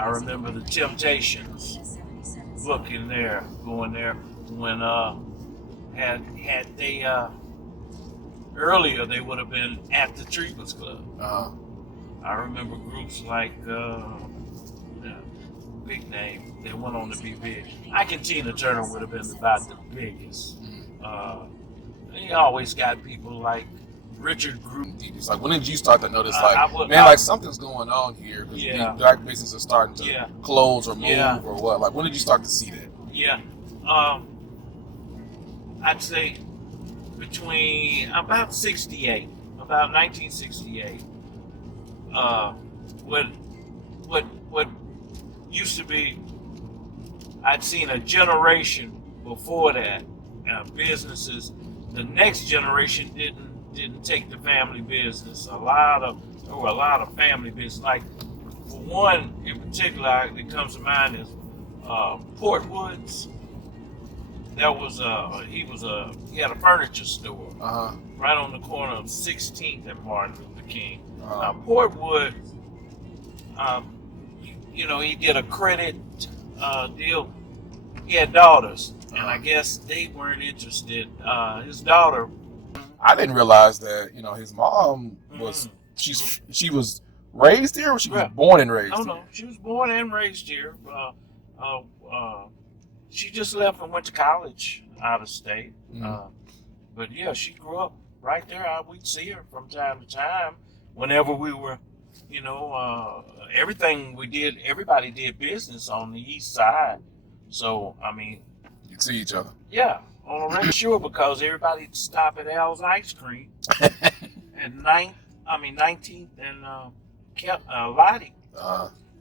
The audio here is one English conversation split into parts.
I remember the Temptations booking there, going there when had they earlier they would have been at the Treatments Club. I remember groups like big name. They went on to be big. I can Tina Turner would have been about the biggest. They always got people like Richard Group. It's like, when did you start to notice, like something's going on here? Because black businesses are starting to close or move or what? Like, when did you start to see that? Yeah. I'd say between about 68, about 1968. What used to be, I'd seen a generation before that businesses. The next generation didn't take the family business. There were a lot of family business. Like, for one in particular that comes to mind is Port Woods. There was he had a furniture store right on the corner of 16th and Martin Luther King. Port Woods, he did a credit deal. He had daughters, and I guess they weren't interested. His daughter. I didn't realize that, his mom was, she was raised here, or she was born and raised here? No, she was born and raised here. She just left and went to college out of state. But yeah, she grew up right there. We'd see her from time to time whenever we were, everything we did, everybody did business on the east side. So, I mean, you'd see each other. Yeah, on a regular, sure, because everybody'd stop at Al's Ice Cream at 19th and Lottie.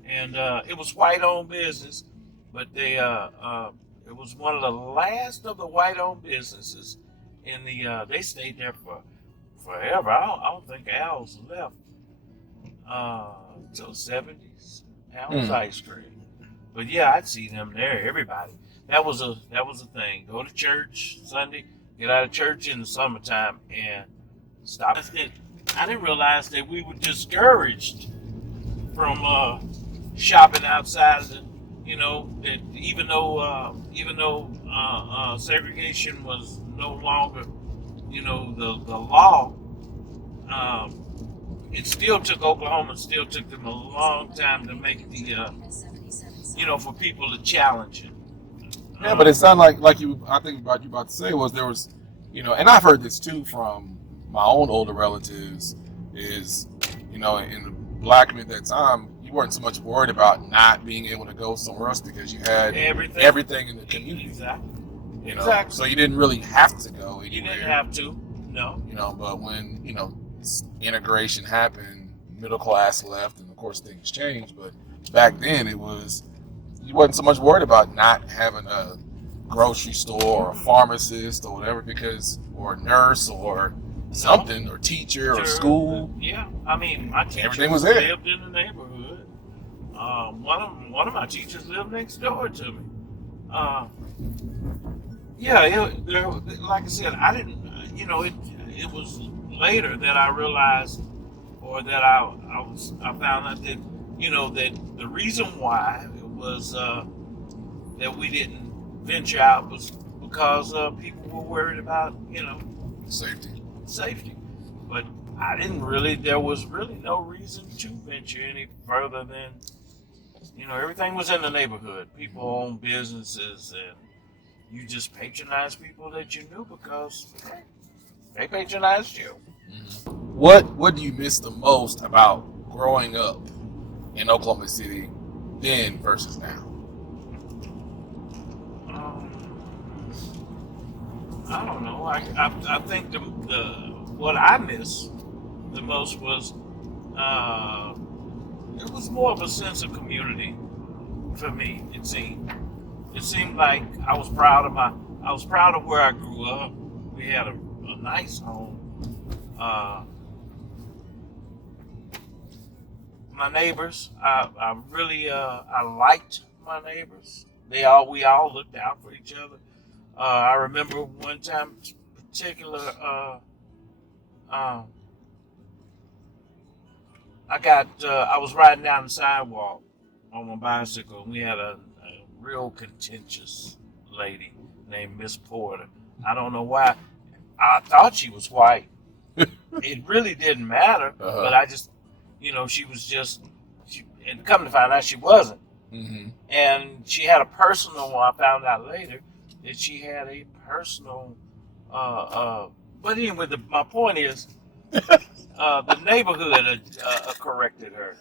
And it was white-owned business, but they it was one of the last of the white-owned businesses in the. They stayed there for forever. I don't think Al's left until 70s. Al's Ice Cream. But yeah, I'd see them there. Everybody. That was a thing. Go to church Sunday, get out of church in the summertime, and stop. I didn't realize that we were discouraged from shopping outside. That even though segregation was no longer, the law, it still took Oklahoma. Still took them a long time to make the, for people to challenge it. Yeah, but it sounded like you. I think what you about to say was there was, and I've heard this too from my own older relatives. Is, in the black community at that time, you weren't so much worried about not being able to go somewhere else because you had everything in the community. Exactly. Exactly. So you didn't really have to go anywhere. You didn't have to. No. But when integration happened, middle class left, and of course things changed. But back then it was. You wasn't so much worried about not having a grocery store or a pharmacist or whatever or a nurse or something or teacher or school. Yeah, I mean, my teacher everything was there. Lived in the neighborhood. One of my teachers lived next door to me. Like I said, I didn't. It was later that I realized, or that I found out that that the reason why was that we didn't venture out was because people were worried about safety. But there was really no reason to venture any further than everything was in the neighborhood. People owned businesses, and you just patronized people that you knew because they patronized you. What do you miss the most about growing up in Oklahoma City then versus now? I don't know. I think the what I miss the most was it was more of a sense of community for me. It seemed like I was proud of where I grew up. We had a nice home. My neighbors, I really I liked my neighbors. We all looked out for each other. I remember one time particular I was riding down the sidewalk on my bicycle. We had a real contentious lady named Miss Porter. I don't know why. I thought she was white. It really didn't matter, but I just, she was just, and come to find out she wasn't. Mm-hmm. And she had a personal, I found out later that she had a personal, but anyway, my point is, the neighborhood corrected her.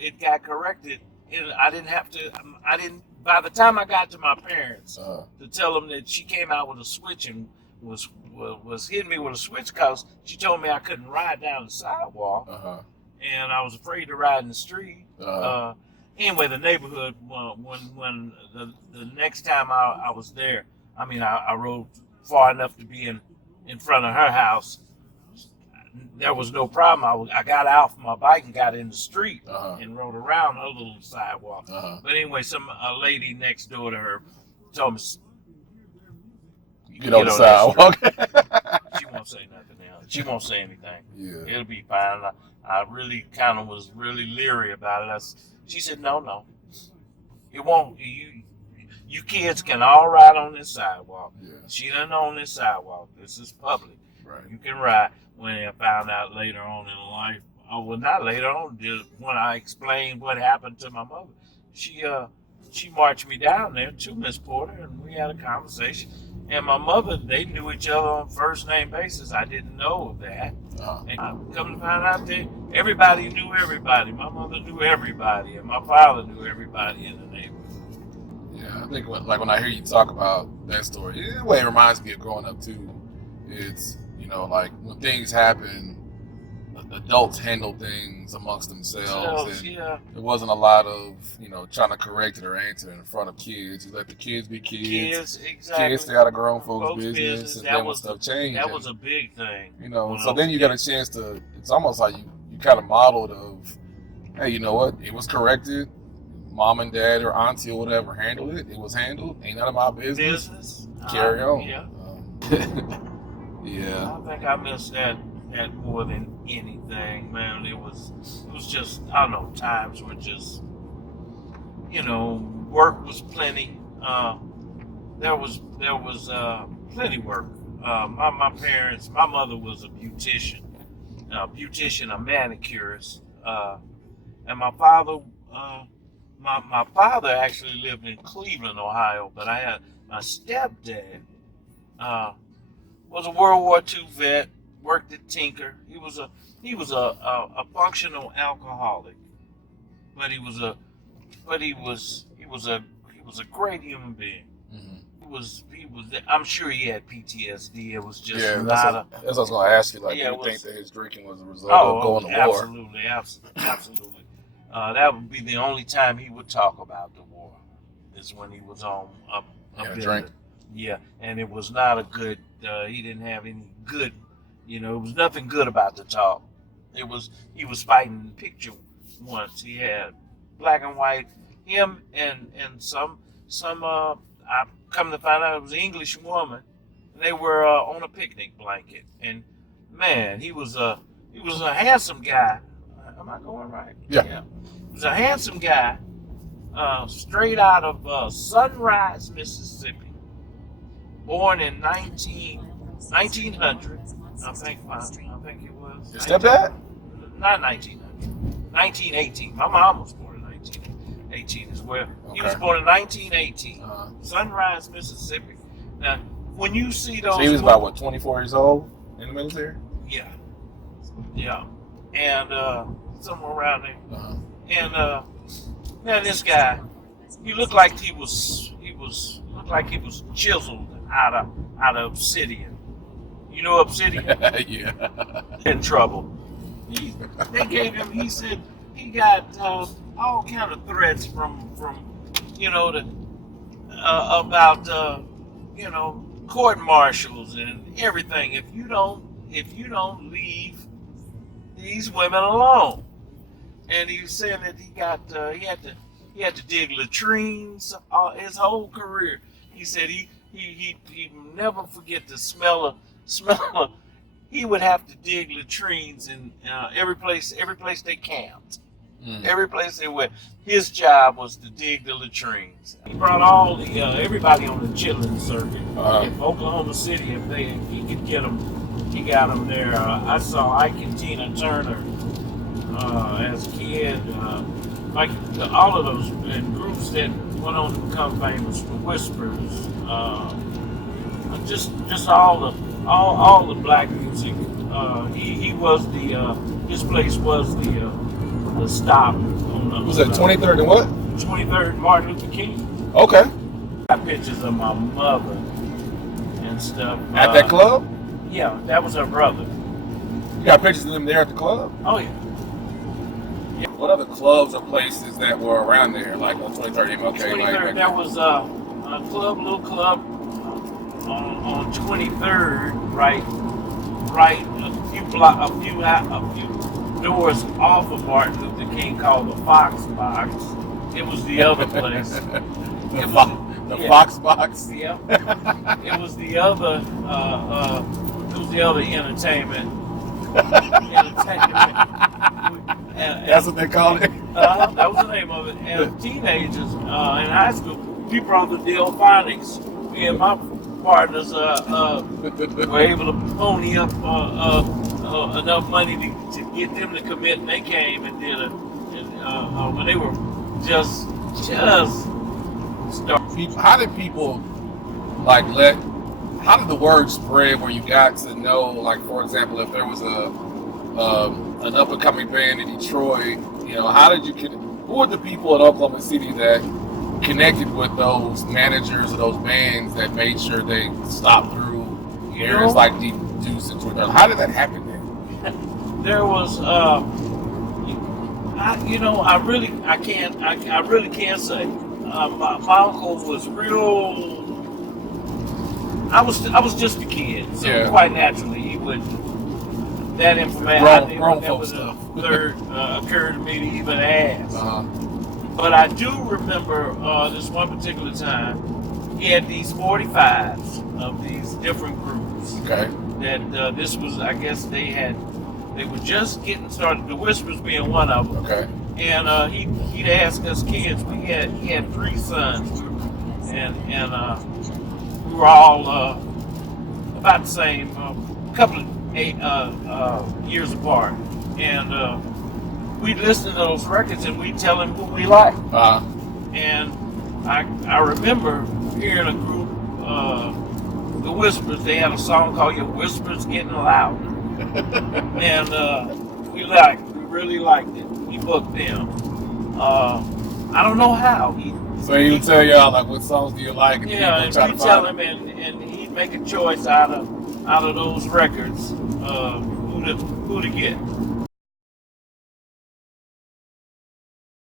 It got corrected, and I didn't have to, by the time I got to my parents to tell them that she came out with a switch and was hitting me with a switch because she told me I couldn't ride down the sidewalk, and I was afraid to ride in the street. Anyway, the neighborhood, when the next time I was there, I rode far enough to be in front of her house. There was no problem. I got off my bike and got in the street and rode around her little sidewalk. But anyway, a lady next door to her told me, get on the sidewalk. She won't say nothing else. She won't say anything. Yeah. It'll be fine. I really kind of was really leery about it. She said, no. It won't. You kids can all ride on this sidewalk. Yeah. She doesn't own this sidewalk. This is public. Right. You can ride. When I found out later on in life, not later on, just when I explained what happened to my mother, she marched me down there to Miss Porter, and we had a conversation. And my mother, they knew each other on first name basis. I didn't know of that. And I come to find out that everybody knew everybody. My mother knew everybody, and my father knew everybody in the neighborhood. Yeah, I think when I hear you talk about that story, in a way it reminds me of growing up too. It's, like when things happen, adults handle things amongst themselves. And yeah. There wasn't a lot of, trying to correct it or answer in front of kids. You let the kids be kids. Kids, exactly. Kids stay out of grown folks' business. And then when stuff changed. That was a big thing. So then you got a chance to, it's almost like you kind of modeled of, hey, you know what? It was corrected. Mom and dad or auntie or whatever handled it. It was handled. Ain't none of my business. Carry on. Yeah. Yeah. I think I missed that more than anything, man. It was just, I don't know, times were just, work was plenty. There was plenty work. My parents, my mother was a beautician, a manicurist, and my father, my father actually lived in Cleveland, Ohio, but I had my stepdad. Was a World War II vet, worked at Tinker. He was a functional alcoholic, but he was a great human being. Mm-hmm. He was. I'm sure he had PTSD. It was just that's not what I was going to ask you. Like, do you think that his drinking was a result of going to war? Absolutely. That would be the only time he would talk about the war, is when he was on a drink. Yeah, and it was not a good. He didn't have any good. It was nothing good about the talk. He was fighting the picture once. He had black and white. Him and some. I come to find out it was an English woman. And they were on a picnic blanket, and man, he was a handsome guy. Am I going right? Yeah. He was a handsome guy, straight out of Sunrise, Mississippi. Born in 1900, I think it was. Your stepdad? Not 1900, 1918. My mom was born in 1918 as well. Okay. He was born in 1918, Sunrise, Mississippi. Now, when you see those... So he was about, 24 years old in the military? Yeah. And somewhere around there. And man, this guy, he looked like he was chiseled out of obsidian. You know obsidian? Yeah. In trouble. They gave him. He said he got all kind of threats from about court martials and everything. If you don't leave these women alone. And he was saying that he had to dig latrines his whole career. He said he never forget the smell of. He would have to dig latrines in every place they camped. Every place they went, his job was to dig the latrines. He brought all the everybody on the chilling circuit. In Oklahoma City, he could get them, he got them there. I saw Ike and Tina Turner as a kid, like all of those and groups that went on to become famous. The Whispers, just all the black music. He was his place was the stop on the. Was that 23rd and what? 23rd Martin Luther King. Okay. Got pictures of my mother and stuff. At that club? Yeah, that was her brother. You got pictures of them there at the club? Oh yeah. What other clubs or places that were around there, like on 23rd MLK? 23rd, there was a little club on 23rd, right, a few doors off of Martin Luther King, called the Fox Box. It was the other place. the Fox Box. Yeah. It was the other. It was the other entertainment. That's what they called it. That was the name of it. And teenagers in high school, we brought the Delphonics. Me and my partners were able to pony up enough money to get them to commit, and they came and did it. When they were just starting. How did people how did the word spread where you got to know, like, for example, if there was an up and coming band in Detroit, how did who were the people in Oklahoma City that connected with those managers of those bands that made sure they stopped through areas like Deep Deuce and Twitter? How did that happen then? There was, I really can't say. My uncle was real. I was just a kid, so quite naturally he would. That information, I think that was the third occurred to me to even ask. But I do remember this one particular time, he had these 45s of these different groups. Okay. That this was, I guess they were just getting started. The Whispers being one of them. Okay. And he'd ask us kids. He had 3 sons, and we were all about the same, couple of years apart, and we'd listen to those records and we'd tell him who we liked. And I remember hearing a group, the Whispers. They had a song called "Your Whispers Getting Louder," and we really liked it. He booked them. I don't know how. So he would tell y'all, like, what songs do you like? And and we'd tell him, and he'd make a choice out of those records, who to get.